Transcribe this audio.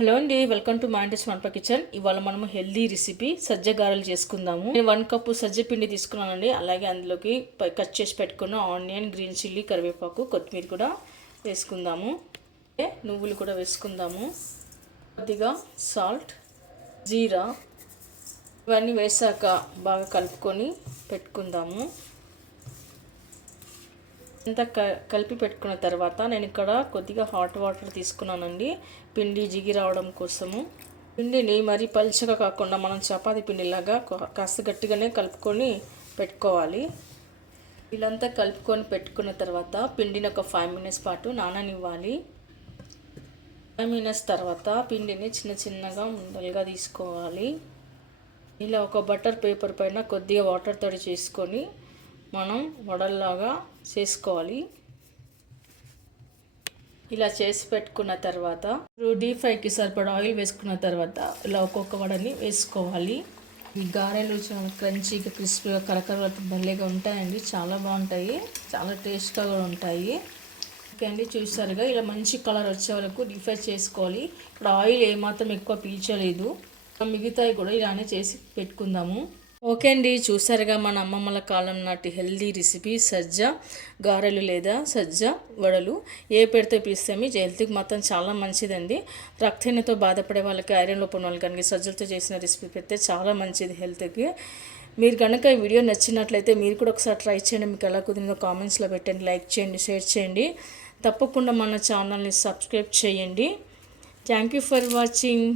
Hello అండి, welcome to మా ఇంటి వంట కిచెన్. ఇవాళ మనము హెల్దీ రెసిపీ సజ్జ గారెలు చేసుకుందాము. నేను 1 కప్పు సజ్జ పిండి తీసుకున్నానండి. అలాగే అందులోకి కట్ చేసి పెట్టుకున్న ఆనియన్, గ్రీన్ చిల్లీ, కరివేపాకు, కొత్తిమీర కూడా వేసుకుందాము. నువ్వులు కూడా వేసుకుందాము. కొద్దిగా సాల్ట్, జీరా ఇవన్నీ వేసాక బాగా కలుపుకొని పెట్టుకుందాము. అంతా కలిపి పెట్టుకున్న తర్వాత నేను ఇక్కడ కొద్దిగా హాట్ వాటర్ తీసుకున్నానండి, పిండి జిగి రావడం కోసము. పిండిని మరీ పలుచగా కాకుండా మనం చపాతీ పిండిలాగా కాస్త గట్టిగానే కలుపుకొని పెట్టుకోవాలి. వీళ్ళంతా కలుపుకొని పెట్టుకున్న తర్వాత పిండిని ఒక 5 మినిట్స్ పాటు నాననివ్వాలి. 5 మినిట్స్ తర్వాత పిండిని చిన్న చిన్నగా ఉండలుగా తీసుకోవాలి. ఇలా ఒక బటర్ పేపర్ పైన కొద్దిగా వాటర్ తడి చేసుకొని మనం వడల్లాగా చేసుకోవాలి. ఇలా చేసి పెట్టుకున్న తర్వాత డీప్ ఫ్రైకి సరిపడా ఆయిల్ వేసుకున్న తర్వాత ఇలా ఒక్కొక్క వడని వేసుకోవాలి. ఈ గారెలు చాలా క్రంచీగా, క్రిస్పీగా, కరకరగా భలేగా ఉంటాయండి. చాలా బాగుంటాయి, చాలా టేస్ట్గా కూడా ఉంటాయి. ఓకే అండి, చూసారుగా ఇలా మంచి కలర్ వచ్చే వరకు డీప్ ఫ్రై చేసుకోవాలి. ఇక్కడ ఆయిల్ ఏమాత్రం ఎక్కువ పీల్చలేదు. మిగతాయి కూడా ఇలానే చేసి పెట్టుకుందాము. ఓకే అండి, చూసారుగా మన అమ్మమ్మల కాలం నాటి హెల్దీ రెసిపీ సజ్జ గారెలు లేదా సజ్జ వడలు. ఏ పేరుతో పిలిస్తే మీ హెల్త్కి మాత్రం చాలా మంచిదండి. రక్తహీనతో బాధపడే వాళ్ళకి, ఐరన్ లోపం వాళ్ళకి కనుక సజ్జలతో చేసిన రెసిపీ పెడితే చాలా మంచిది హెల్త్కి. మీరు కనుక ఈ వీడియో నచ్చినట్లయితే మీరు కూడా ఒకసారి ట్రై చేయండి. మీకు ఎలా కుదిరిందో కామెంట్స్లో పెట్టండి, లైక్ చేయండి, షేర్ చేయండి. తప్పకుండా మన ఛానల్ని సబ్స్క్రైబ్ చేయండి. Thank you for watching.